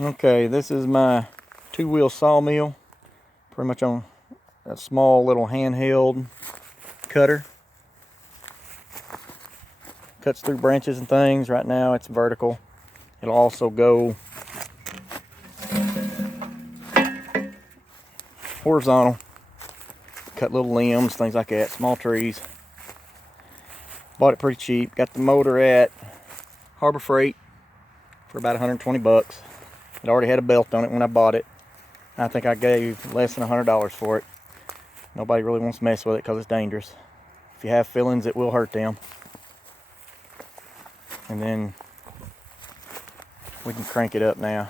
Okay, this is my two-wheel sawmill. Pretty much on a small little handheld cutter. Cuts through branches and things. Right now it's vertical. It'll also go horizontal. Cut little limbs, things like that, small trees. Bought it pretty cheap. Got the motor at Harbor Freight for about 120 bucks. It already had a belt on it when I bought it. I think I gave less than $100 for it. Nobody really wants to mess with it because it's dangerous. If you have feelings, it will hurt them. And then we can crank it up now.